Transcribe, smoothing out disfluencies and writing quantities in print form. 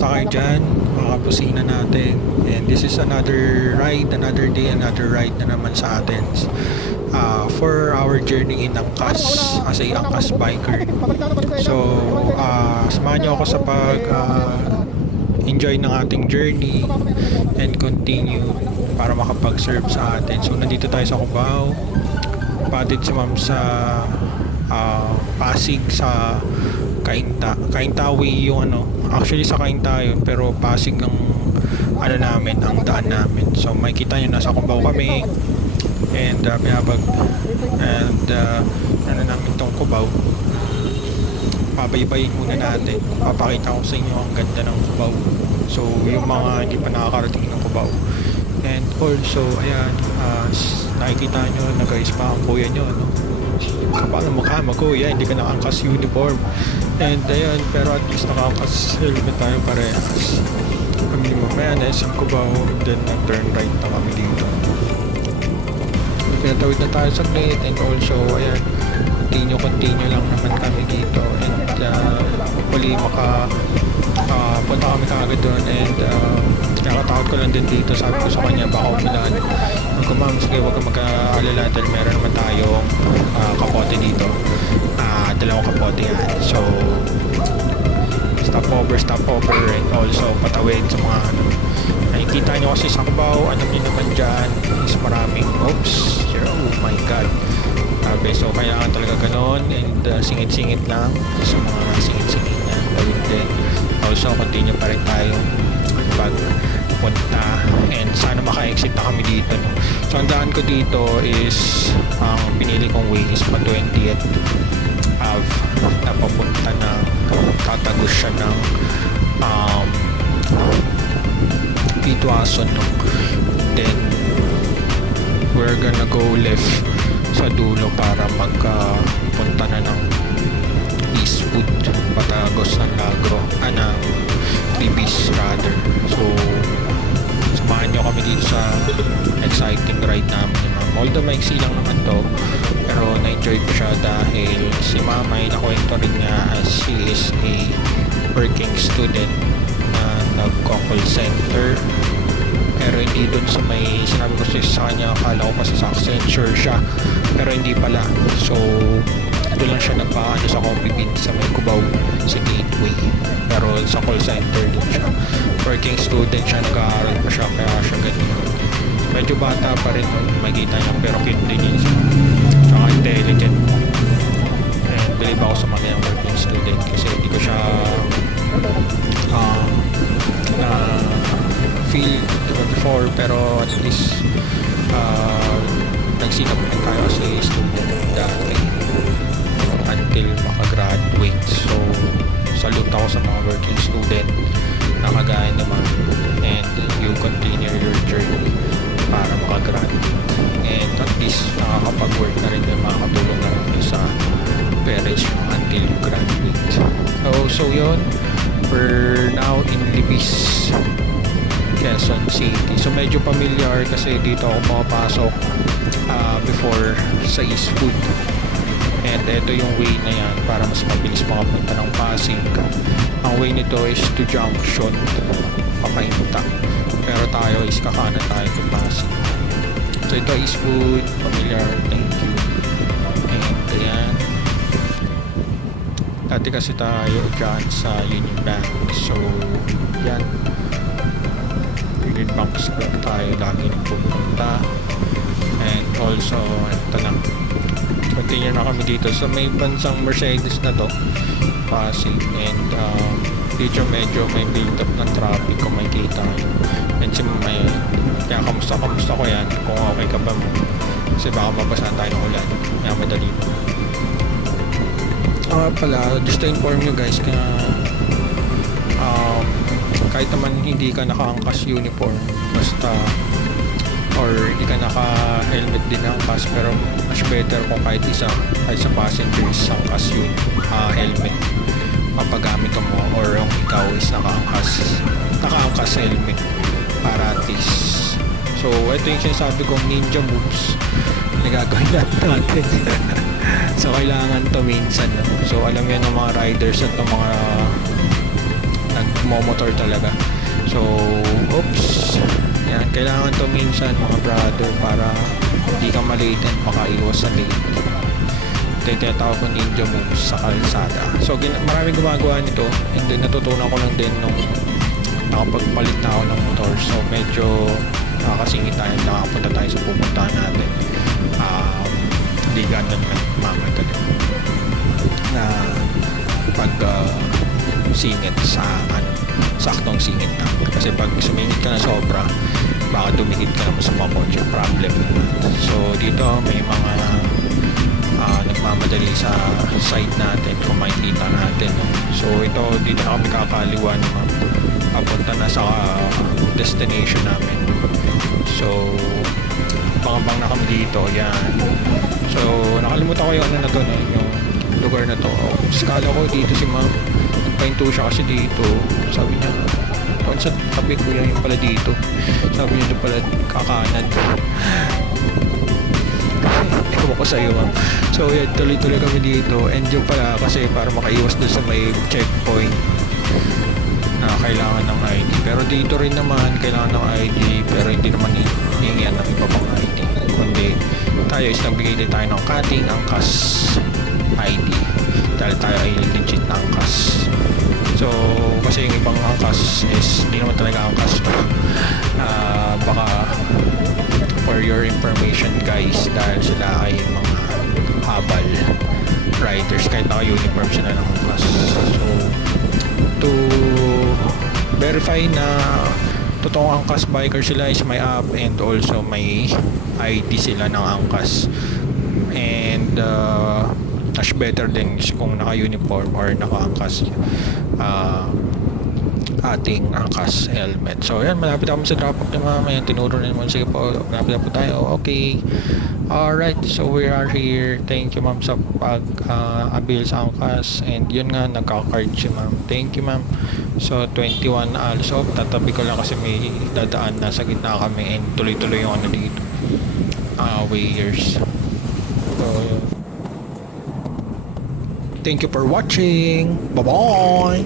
Kamusta kayo dyan? Mga kapusina natin. And this is another ride, another day, another ride na naman sa atin. For our journey in Angkas as a Angkas biker. So, samahan niyo ako sa enjoy ng ating journey and continue para makapag-serve sa atin. So, nandito tayo sa Cubao. Patid si ma'am sa Pasig sa Cainta Way yung actually sa Cainta yun, pero Pasig ng namin, ang daan namin. So makikita nyo nasa Cubao kami and Binabag and namin tong Cubao. Pabaybayin muna natin, papakita ko sa inyo ang ganda ng Cubao. So yung mga hindi pa nakakarating ng Cubao. And also ayan, nakikita nyo nag-ayos pa ang kuya nyo, kapal ang mukha mo kuya, hindi ka naka-Angkas uniform. And ayun, pero at least naka-Angkas helmet tayo parehas. Kami mamaya na SM Cubao, then turn right na kami dito. Pinatawid na tayo saglit, and also ayan, continue lang naman kami dito. And hopefully punta kami kagad doon. And nakatakot ko lang din dito, sabi ko sa kanya baka umilan. Kung ma'am, sige huwag ka mag-aalala dahil meron naman tayong kapote dito, dalawang kapote yan. So stop over and also patawid sa mga nakikita nyo kasi sa Cubao. Alam nyo naman dyan is maraming oh my god, so kailangan talaga ganon. And singit-singit lang sa mga singit-singit na tawid din. Also continue pa rin tayo pagpunta and sana maka-exit na kami dito, So ang daan ko dito is ang pinili kong way is pa 20th Ave na papunta ng tatagos siya ng Pitwason, then we're gonna go left sa dulo para magpunta na ng Eastwood, patagos ng Lagro, ng Libis rather. So samahan nyo kami dito sa exciting ride namin ni ma'am. Although maiksi lang naman to, pero na-enjoy ko siya dahil si mama ay nakwento rin niya as she is a working student na nagko-call center. Pero hindi dun sa may sinabi ko sa kanya, akala ko kasi sa Accenture siya, pero hindi pala. So doon lang siya nagpaano sa Coffee Bean sa may Cubao sa Gateway, pero sa call center din siya. Working student siya, nag-aaral pa siya, kaya siya ganyan. Medyo bata pa rin, makikita niya, pero cute din yun siya, saka intelligent mo. And believe ako sa mga yung working student kasi hindi ko siya feel before, pero at least nagsinap na tayo kasi student dati until makagraduate. So salute ako sa mga working student na kagaya naman, and you continue your journey para makagraduate, and at least nakakapag-work na rin, makakatulong na rin sa parents until you graduate. So yun, we're now in Libis, Quezon City. So medyo familiar kasi dito ako makapasok before sa Eastwood. And ito yung way na yan para mas mabilis makapunta ng Pasig. Ang way nito is to junction Papainta, pero tayo is kakanan tayo to Pasig. So ito Eastwood, familiar, thank you. And ayan, dati kasi tayo dyan sa Union Bank. So yan, Union Bank Square tayo lagi nagpupunta. And also ito lang, continue na kami dito sa may bansang Mercedes na to, Pasig. And dito medyo may build up ng traffic kung makikita nyo. And si may kaya kamusta ko yan, kung okay ka ba mo, kasi baka mabasahan tayo ng ulan, kaya madali mo. Pala, just to inform you guys, kaya kahit naman hindi ka naka-Angkas uniform, basta or hindi ka naka-helmet din ng Angkas, pero much better kung kahit sa passengers Angkas yun, helmet papagamit mo, or yung ikaw is naka-Angkas helmet para at least. So ito yung sinasabi kong ninja moves na gagawin natin. So kailangan to minsan, So alam yan ng mga riders at ng mga nagmomotor talaga. So, oops. Yan, kailangan to minsan mga brother para hindi ka malate and makaiwas sa late. Ito yung tinatawag ko ninja moves sa kalsada. So, maraming gumagawa nito and then natutunan ko lang din nung nakapagpalit na ako ng motor. So, medyo nakakasingit tayo, nakapunta tayo sa pupuntahan natin. Hindi ganun magmamadali na pag singit sa saktong singit na. Kasi pag sumingit ka na sobra, baka dumikit ka naman sa mga kotse, problem. So dito may mga nagmamadali sa side natin kung makikita natin. So ito, dito na kami kakaliwa naman papunta na sa destination namin. So bang na kami dito, yan. So nakalimutan ko yung ano na to, yung lugar na to. Skala ko dito si ma'am, nagpahinto siya kasi dito. Sabi niya, sa tabi ko yan yung pala dito. Sabi niya doon pala kakanan. Ewan ko sa'yo ma'am. So yan, tuloy-tuloy kami dito. And yung pala kasi para makaiwas doon sa may checkpoint na kailangan ng ID. Pero dito rin naman kailangan ng ID, pero hindi naman hihingian ng iba pang ID. Kundi tayo is nagbigay din tayo ng cutting angkas ID dahil tayo ay legit na angkas. So kasi yung ibang angkas is hindi naman talaga angkas. Baka for your information guys, dahil sila ay mga habal riders kahit naka-uniform sila ng angkas. So to verify na totoong angkas biker sila is may app and also may ID sila ng angkas. And much better din kung naka-uniform or naka-angkas ating angkas helmet. So yan, malapit ako sa drop off ni mama. Yan, tinuro na naman. Sige po, malapit na po tayo. Okay, alright, so we are here. Thank you ma'am sa pag-abil sa angkas. And yun nga, nagka-card si ma'am. Thank you ma'am. So 21 also, tatabi ko lang kasi may dadaan na sa gitna kami and tuloy-tuloy yung ano dito, weighers. So thank you for watching. Bye bye.